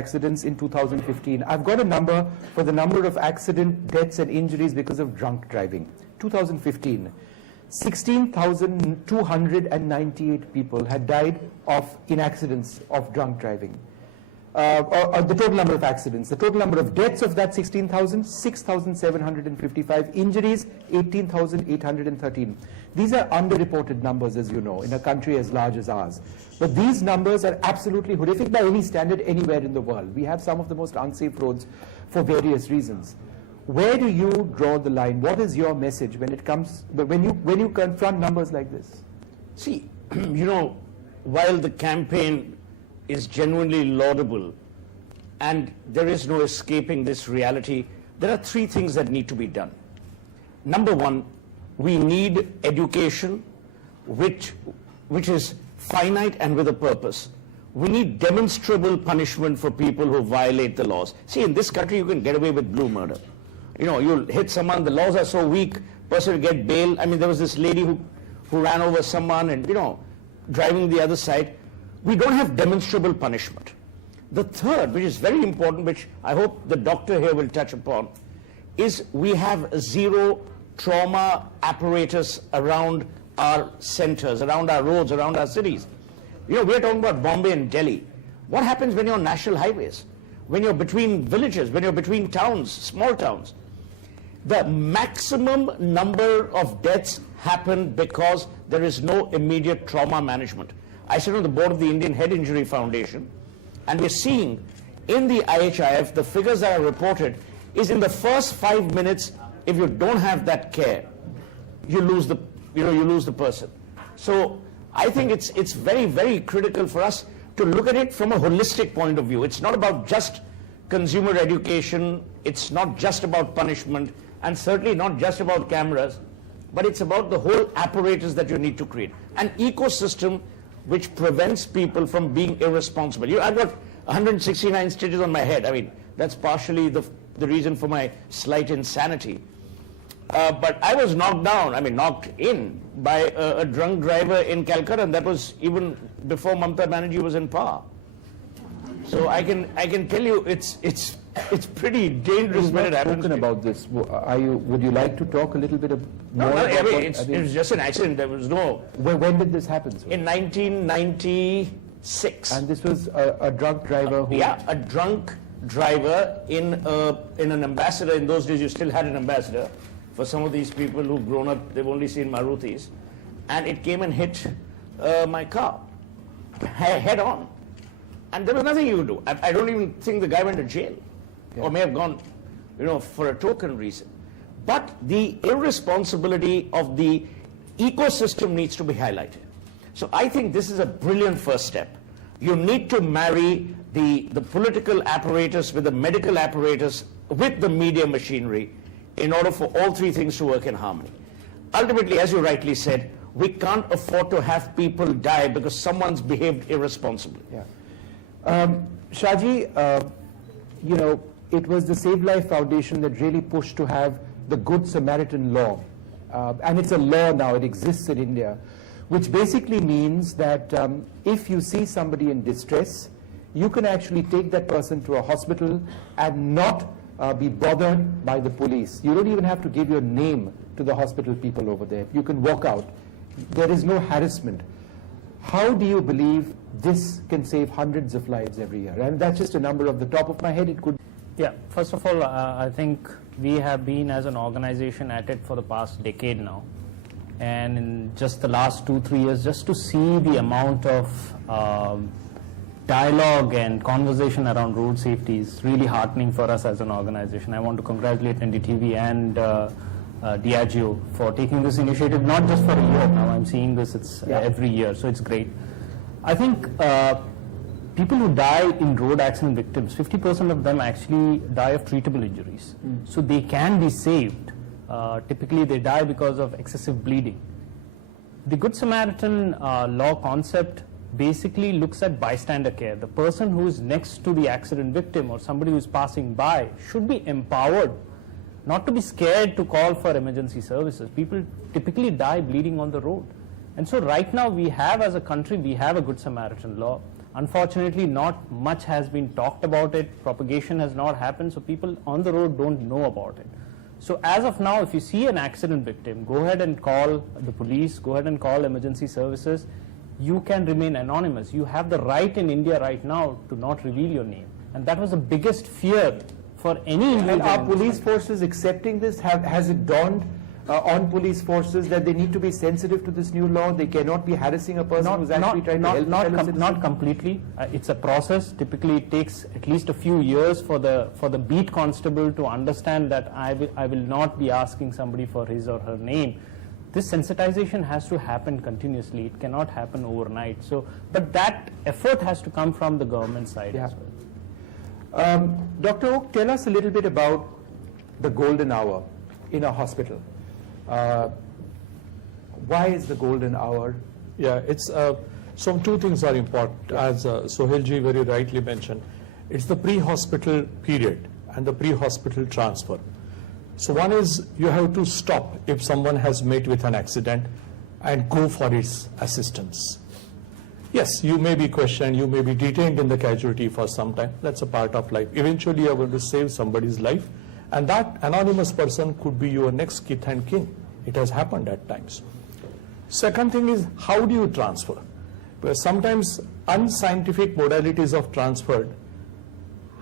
accidents in 2015. I've got a number for the number of accident deaths and injuries because of drunk driving. 2015, 16,298 people had died in accidents of drunk driving. Or the total number of accidents. The total number of deaths of that 16,000, 6,755. Injuries, 18,813. These are underreported numbers, as you know, in a country as large as ours. But these numbers are absolutely horrific by any standard anywhere in the world. We have some of the most unsafe roads for various reasons. Where do you draw the line? What is your message when it comes, when you confront numbers like this? See, you know, while the campaign is genuinely laudable and there is no escaping this reality, there are three things that need to be done. Number one, we need education which is finite and with a purpose. We need demonstrable punishment for people who violate the laws. See, in this country you can get away with blue murder. You know, you'll hit someone, the laws are so weak, person will get bail. I mean, there was this lady who ran over someone and, you know, driving the other side. We don't have demonstrable punishment. The third, which is very important, which I hope the doctor here will touch upon, is we have zero trauma apparatus around our centers, around our roads, around our cities. You know, we're talking about Bombay and Delhi. What happens when you're on national highways? When you're between villages, when you're between towns, small towns? The maximum number of deaths happen because there is no immediate trauma management. I sit on the board of the Indian Head Injury Foundation, and we're seeing in the IHIF, the figures that are reported is in the first 5 minutes, if you don't have that care, you lose the person. So I think it's very, very critical for us to look at it from a holistic point of view. It's not about just consumer education, it's not just about punishment, and certainly not just about cameras, but it's about the whole apparatus that you need to create. An ecosystem which prevents people from being irresponsible. I've got 169 stitches on my head. I mean, that's partially the reason for my slight insanity. But I was knocked in by a drunk driver in Calcutta, and that was even before Mamata Banerjee was in power. So I can tell you it's pretty dangerous when it happens. Spoken about this. Would you like to talk a little bit more? No, I mean, it was just an accident. There was no. When did this happen, sir? In 1996. And this was a drunk driver who. Yeah, a drunk driver in an ambassador. In those days, you still had an ambassador. For some of these people who've grown up, they've only seen Marutis, and it came and hit my car head on. And there was nothing you could do. I don't even think the guy went to jail, or may have gone, you know, for a token reason. But the irresponsibility of the ecosystem needs to be highlighted. So I think this is a brilliant first step. You need to marry the political apparatus with the medical apparatus with the media machinery in order for all three things to work in harmony. Ultimately, as you rightly said, we can't afford to have people die because someone's behaved irresponsibly. Yeah. Shaji, you know, it was the Save Life Foundation that really pushed to have the Good Samaritan law. And it's a law now, it exists in India, which basically means that if you see somebody in distress, you can actually take that person to a hospital and not be bothered by the police. You don't even have to give your name to the hospital people over there. You can walk out. There is no harassment. How do you believe this can save hundreds of lives every year? And that's just a number off the top of my head. It could. Yeah, first of all, I think we have been as an organization at it for the past decade now. And in just the last 2-3 years, just to see the amount of dialogue and conversation around road safety is really heartening for us as an organization. I want to congratulate NDTV and Diageo for taking this initiative, not just for a year now. I'm seeing this every year, so it's great. I think people who die in road accident victims, 50% of them actually die of treatable injuries. So they can be saved. Typically they die because of excessive bleeding. The Good Samaritan law concept basically looks at bystander care. The person who is next to the accident victim or somebody who is passing by should be empowered not to be scared to call for emergency services. People typically die bleeding on the road. And so right now we have, as a country, we have a Good Samaritan law. Unfortunately, not much has been talked about it, propagation has not happened, so people on the road don't know about it. So as of now, if you see an accident victim, go ahead and call the police, go ahead and call emergency services. You can remain anonymous. You have the right in India right now to not reveal your name. And that was the biggest fear for any And individual. are police forces accepting this? Has it dawned on police forces that they need to be sensitive to this new law? They cannot be harassing a person who's actually trying to help a fellow citizen? Not completely. It's a process. Typically, it takes at least a few years for the beat constable to understand that I will not be asking somebody for his or her name. This sensitization has to happen continuously. It cannot happen overnight. So, but that effort has to come from the government side as well. Dr. Oak, tell us a little bit about the golden hour in a hospital. Why is the golden hour? Yeah, it's so two things are important, as Sohailji very rightly mentioned. It's the pre-hospital period and the pre-hospital transfer. So one is you have to stop if someone has met with an accident and go for its assistance. Yes, you may be questioned, you may be detained in the casualty for some time. That's a part of life. Eventually you are going to save somebody's life, and that anonymous person could be your next kith and kin. It has happened at times. Second thing is, how do you transfer? Because sometimes unscientific modalities of transfer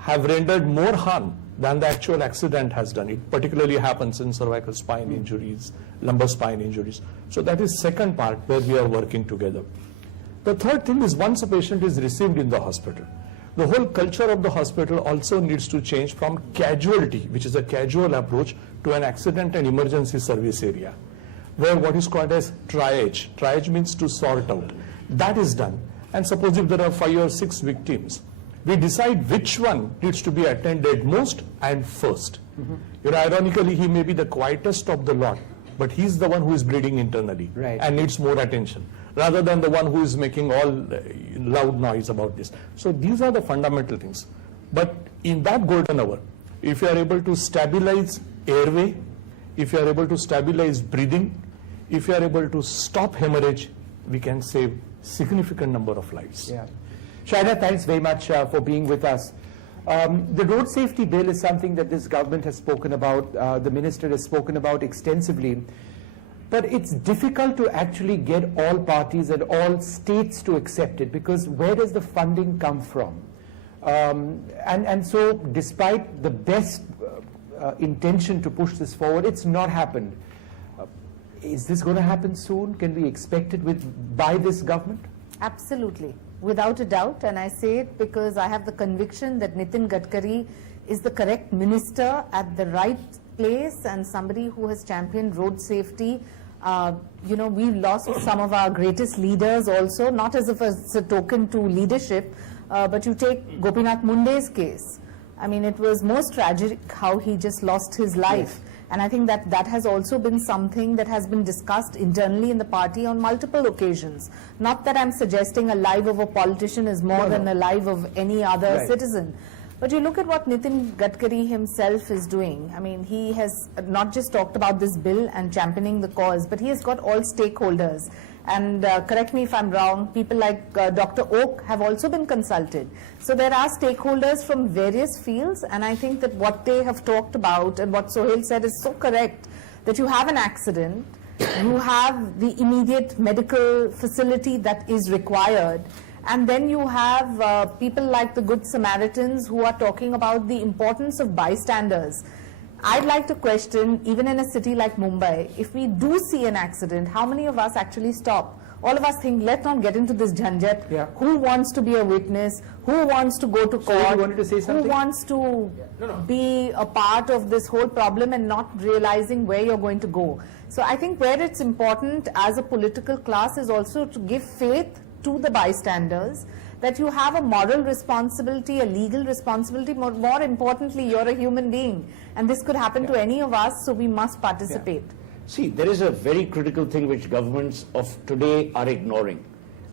have rendered more harm than the actual accident has done. It particularly happens in cervical spine injuries, lumbar spine injuries. So that is second part where we are working together. The third thing is, once a patient is received in the hospital, the whole culture of the hospital also needs to change from casualty, which is a casual approach, to an accident and emergency service area, where what is called as triage. Triage means to sort out. That is done. And suppose if there are 5 or 6 victims, we decide which one needs to be attended most and first. You know, ironically, he may be the quietest of the lot, but he's the one who is bleeding internally and needs more attention, rather than the one who is making all loud noise about this. So these are the fundamental things. But in that golden hour, if you are able to stabilize airway, if you are able to stabilize breathing, if you are able to stop hemorrhage, we can save significant number of lives. Yeah. Shaina, thanks very much for being with us. The road safety bill is something that this government has spoken about, the minister has spoken about extensively, but it's difficult to actually get all parties and all states to accept it, because where does the funding come from? And so despite the best intention to push this forward, it's not happened. Is this going to happen soon? Can we expect it by this government? Absolutely, without a doubt, and I say it because I have the conviction that Nitin Gadkari is the correct minister at the right place and somebody who has championed road safety. You know, we've lost some of our greatest leaders also, not as if it's a token to leadership, but you take Gopinath Munde's case. I mean, it was most tragic how he just lost his life. Yes. And I think that that has also been something that has been discussed internally in the party on multiple occasions. Not that I'm suggesting a life of a politician is more than a life of any other citizen. But you look at what Nitin Gadkari himself is doing. I mean, he has not just talked about this bill and championing the cause, but he has got all stakeholders. And correct me if I'm wrong, people like Dr. Oak have also been consulted. So there are stakeholders from various fields, and I think that what they have talked about and what Sohail said is so correct, that you have an accident, you have the immediate medical facility that is required, and then you have people like the Good Samaritans who are talking about the importance of bystanders. I'd like to question, even in a city like Mumbai, if we do see an accident, how many of us actually stop? All of us think, let's not get into this jhanjat. Yeah. Who wants to be a witness? Who wants to go to court? You wanted to say something? Who wants to be a part of this whole problem and not realizing where you're going to go? So I think where it's important as a political class is also to give faith to the bystanders, that you have a moral responsibility, a legal responsibility. More importantly, you're a human being, and this could happen to any of us, so we must participate. See, there is a very critical thing which governments of today are ignoring.